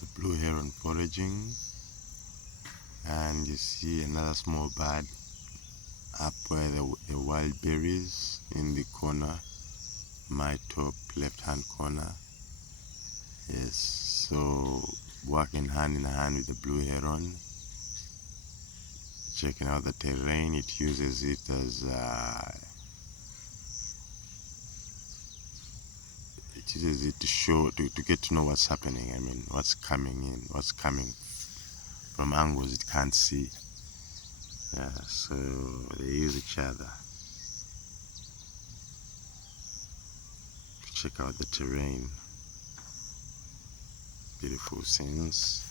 That's the blue heron foraging, and you see another small bird up where the wild berries in the corner, my top left hand corner. Yes, so working hand in hand with the blue heron, checking out the terrain. It uses it as to show, to get to know what's happening. I mean, what's coming in, what's coming from angles it can't see. Yeah, so they use each other to check out the terrain. Beautiful scenes.